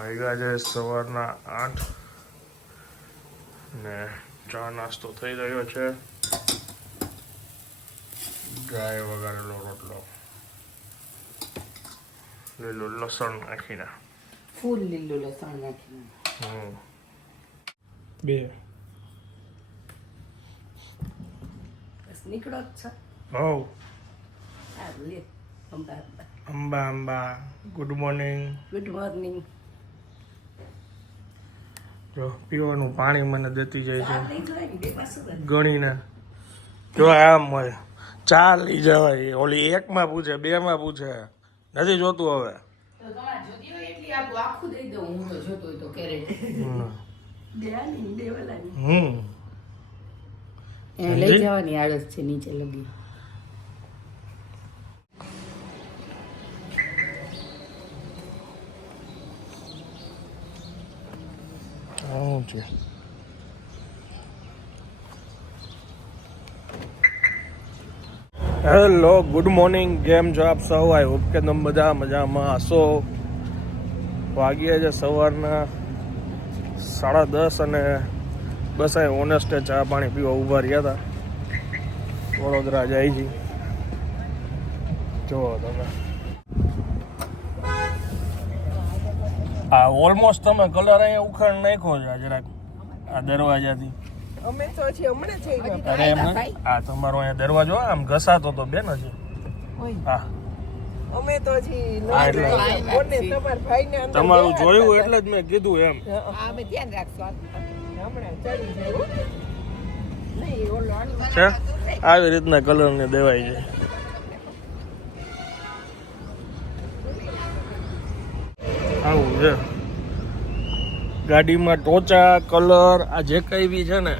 વાગ્યા છે સવારના 8 ને ચા નાસ્તો થઈ રહ્યો છે. ગાય વગાડેલો રોટલો, લીલું લસણ નાખીને, ફૂલ લીલું લસણ નાખીને. બે બસ નીકળો જ છે. હવ લે Amba Amba Amba. Good morning. Good morning. જો પીવાનું પાણી મને દેતી જાય છે ગણીને. ગણીને જો આમ હોય ચા લઈ જવાય. ઓલી એકમાં પૂછે, બેમાં પૂછે, નથી જોતું હવે. આખું દઈ દઉં હું તો જોતો હોય તો કેરેટ લઈ જવાની આળસ છે નીચે લગી. Hello, good morning. કેમ છો આપ સૌ? આઈ હોપ કે તમે બધા મજામાં હશો. વાગ્યા છે સવારના 10:30 અને બસ અહીં ઓનેસ્ટે ચા પાણી પીવા ઊભા રહ્યા હતા. વડોદરા જાય છે. જુઓ તમે, આ ઓલમોસ્ટ તમે કલર અહીંયા ઉખાડ નાખ્યો છે જરાક આ દરવાજાથી. અમે તો હજી હમણાં થઈ ગયા. અરે એમ આ તમારો અહીંયા દરવાજો આમ ઘસાતો તો બેન હજી. હા, અમે તો હજી તમારું જોયું એટલે જ મેં કીધું એમ. અમે ધ્યાન રાખશું. હમણાં ચડી જાય નહીં ઓલો છે આવી રીતના કલર ને દેવાય છે. આવું છે ગાડીમાં. ટોચા કલર આ જે કઈ બી છે ને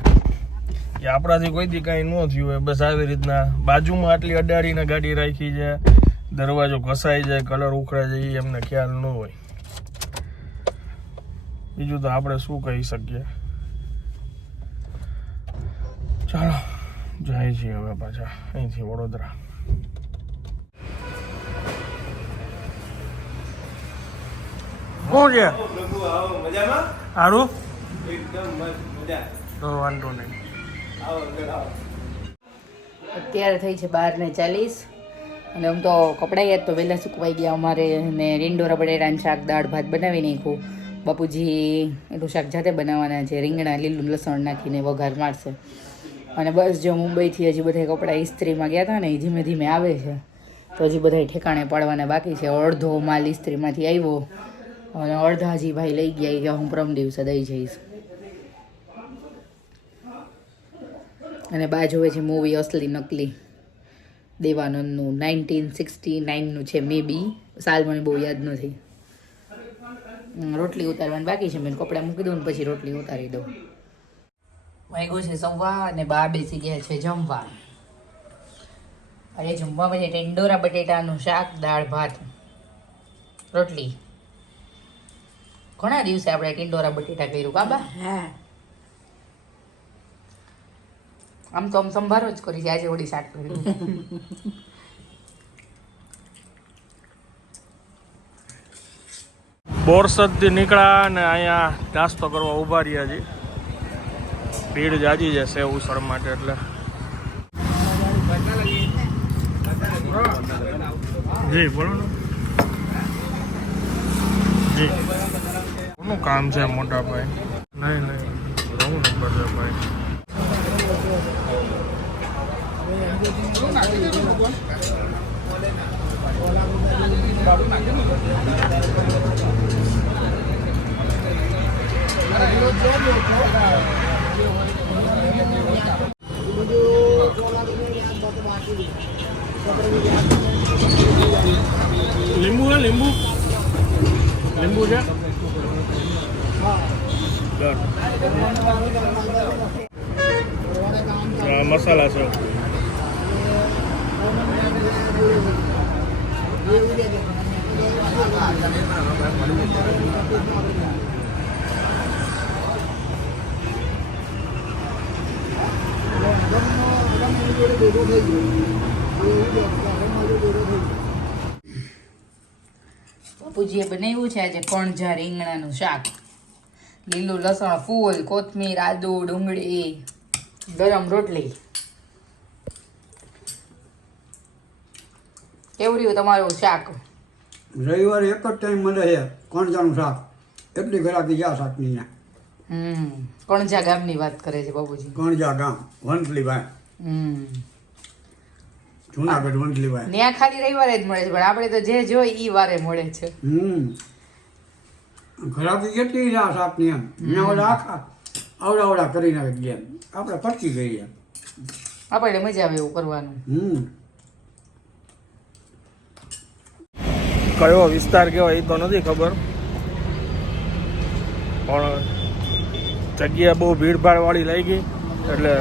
એ આપણાથી કોઈથી કાંઈ ન થયું હોય. બસ આવી રીતના બાજુમાં આટલી અડાડીને ગાડી રાખી છે. દરવાજો ઘસાઈ જાય, કલર ઉખડે જાય, એમને ખ્યાલ ન હોય. બીજું તો આપણે શું કહી શકીએ. ચાલો જાય છીએ હવે પાછા અહીંથી વડોદરા. શું છે સારું? તો વાંધો નહીં. અત્યારે થઈ છે 12:40 અને આમ તો કપડાં યાદ તો વહેલા સુકવાઈ ગયા અમારે. ને રીંડોરા બટેટાનું શાક, દાળ ભાત બનાવી નાખ્યું. બાપુજી એટલું શાક જાતે બનાવવાના છે. રીંગણા લીલું લસણ નાખીને વઘાર મારશે. અને બસ જો મુંબઈથી હજી બધા કપડાં ઇસ્ત્રીમાં ગયા હતા ને, એ ધીમે ધીમે આવે છે. તો હજી બધા ઠેકાણે પાડવાના બાકી છે. અડધો માલ ઇસ્ત્રીમાંથી આવ્યો અને અડધા હજી ભાઈ લઈ ગયા કે હું પરમ દિવસે દઈ જઈશ. અને બા જોવે છે મૂવી અસલી નકલી દેવાનંદનું. 1969નું છે મે બી. સાલ મને બહુ યાદ નથી. રોટલી ઉતારવાની બાકી છે. મેં કપડાં મૂકી દઉં ને પછી રોટલી ઉતારી દઉં. વાગ્યો છે 1:15 અને બા બેસી ગયા છે જમવા. અરે જમવામાં છે ટેંડોરા બટેટાનું શાક, દાળ ભાત, રોટલી. ઘણા દિવસે આપણે ટિંડોરા બટેટા કર્યું કાબા. હા, આમ તો આમ સંભારો જ કરી છે. આજે ઓડી શાક કર્યું. બોરસદથી નીકળ્યા અને અહીંયા નાસ્તો કરવા ઊભા રહ્યા છીએ. ભીડ જાજી છે સેવ ઉસળ માટે. એટલે જી બોલો ને. જી કોનું કામ છે મોટા ભાઈ? નહીં રોંગ નંબર છે ભાઈ. લીંબુ છે? લીંબુ છે? મસાલા છે. બાપુજીએ બનાવ્યું છે આજે કણજા રીંગણાનું શાક, લીલું લસણ ફૂલ, કોથમીર, આદુ, ડુંગળી, ગરમ રોટલી. કેવું રહ્યું તમારું શાક? રવિવારે એક જ ટાઈમ મળે છે કણજાનું શાક, એટલી ઘરાકી ગયા શાકની ત્યાં. કણજા ગામની વાત કરે છે બાપુજી. કણજા ગામ વંથલીભાઈ, જુનાગઢ વંથલીભાઈ. ત્યાં ખાલી રવિવારે જ મળે છે, પણ આપણે તો જે જોઈ ઈ વારે મળે છે. ઘરાકી કેટલી છે આ શાકની એમ, ત્યાં ઓલા આખા આવડા કરી નાખે ગયા, આપણે પચી ગઈએ. આપણે મજા આવે એવું કરવાનું. કયો વિસ્તાર કહેવાય એ તો નથી ખબર, પણ જગ્યા બહુ ભીડભાડ વાળી લાગી ગઈ એટલે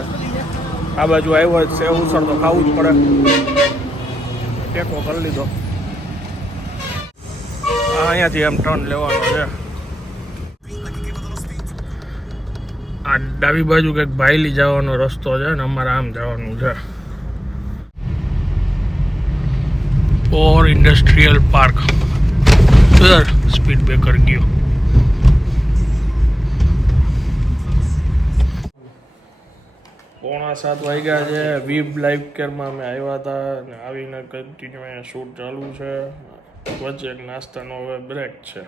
આ બાજુ આવ્યો હોય સેવ ઉસળ તો ખાવું જ પડે, ટેકો કરી લીધો. અહીંયાથી એમ ટર્ન લેવાનો છે. આ ડાબી બાજુ કંઈક ભાઈલી જવાનો રસ્તો છે ને અમારે આમ જવાનું છે. ઓર ઇન્ડસ્ટ્રીયલ પાર્ક. સ્પીડ બ્રેકર ગયો. પોણા 7 વાગ્યા છે. વીબ લાઈફ કેરમાં અમે આવ્યા હતા અને આવીને કન્ટિન્યુ શૂટ ચાલુ છે. વચ્ચે એક નાસ્તાનો હવે બ્રેક છે.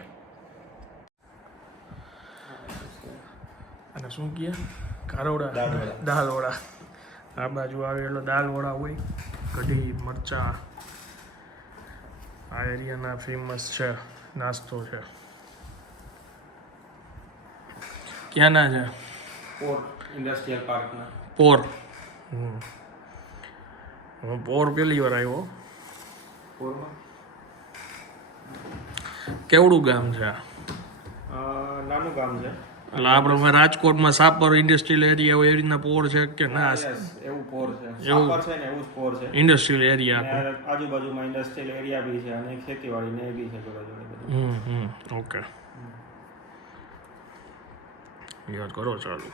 અને શું કહે કારોડા દાલ વડા. આ બાજુ આવે એટલે દાલ વડા હોય, કઢી મરચાં. આ એરિયાના ફેમસ છે, નાસ્તો છે. ક્યાંના છે? પોર ઇન્ડસ્ટ્રીયલ પાર્કના. પોર. પોર પહેલી વાર આવ્યો. પોરમાં કેવડું ગામ છે આ? નાનું ગામ છે. એટલે આપણે રાજકોટમાં સાપર ઇન્ડસ્ટ્રીયલ એરિયા હોય એવી રીતના પોર છે કે ના? એવું પોર છે, એવું સાપર છે ને એવું જ પોર છે. Industrial area. અને આજુબાજુમાં ઇન્ડસ્ટ્રીયલ એરિયા બી છે અને ખેતીવાડી ને એ બી છે જોડે જોડે બધું. ઓકે, યાદ કરો ચાલુ.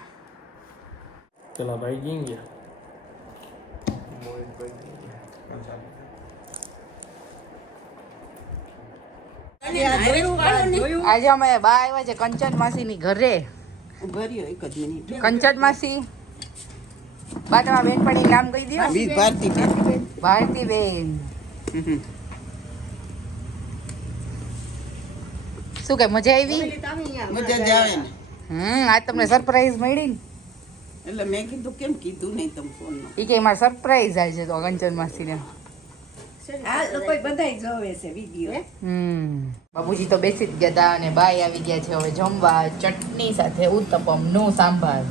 પેલા ભાઈ ગઈ ગયા. આજે અમે બા આવ્યા છે કંચન માસીની ઘરે. કંચન માસી, બા તમારા બેનપણીનું નામ કહી દો. ભારતીબેન. શું કે મજા આવી? મજા જ આવે ને. આજ તમને સરપ્રાઈઝ મળી ને એટલે મેં કીધું કેમ કીધું નહીં તમે ફોનમાં. એ કે મારે સરપ્રાઈઝ આવે છે તો કંચન માસીને. આ લોકો બધાય જોવે છે વિડિયો. બાબુજી તો બેસી જ ગયા હતા અને બાઈ આવી ગયા છે હવે જમવા, ચટણી સાથે ઉત્તપમ નું સાંભાર.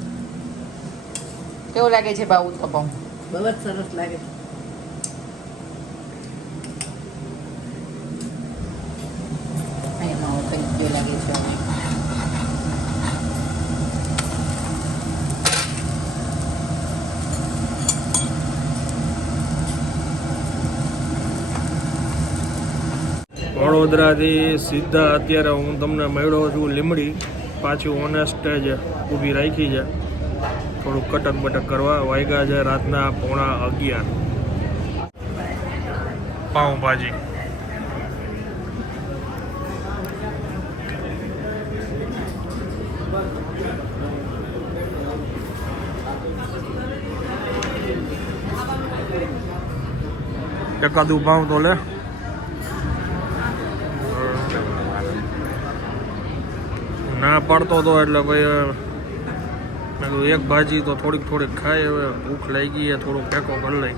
કેવું લાગે છે બા ઉત્તપમ? બહુ જ સરસ લાગે. એમાં કંઈક જો લાગે છે હવે. વડોદરાથી સીધા અત્યારે હું તમને મળ્યો છું લીમડી. પાછી ઓનેસ્ટ જ ઊભી રાખી છે થોડુંક કટક બટક કરવા. વાગ્યા છે રાતના 11:15. પાઉંભાજી. એકાદું પાઉં તો લે. ના પડતો હતો એટલે ભાઈ મેં કીધું એક ભાજી તો થોડીક ખાય. હવે ભૂખ લાગી ગઈ, થોડુંક ટેકો કરી લઈ.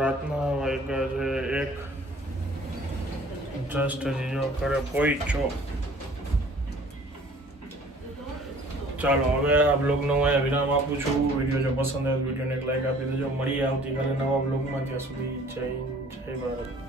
રાતના વાગ્યા છે 1. જસ્ટ હજી જો ઘરે પહોંચ્યો. ચાલો હવે આ બ્લોગનો હું અહીંયા વિરામ આપું છું. વિડીયો જો પસંદ આવે તો વિડીયોને એક લાઈક આપી દેજો. મળીએ આવતીકાલે નવા બ્લોગમાં. ત્યાં સુધી જય હિન્દ, જય ભારત.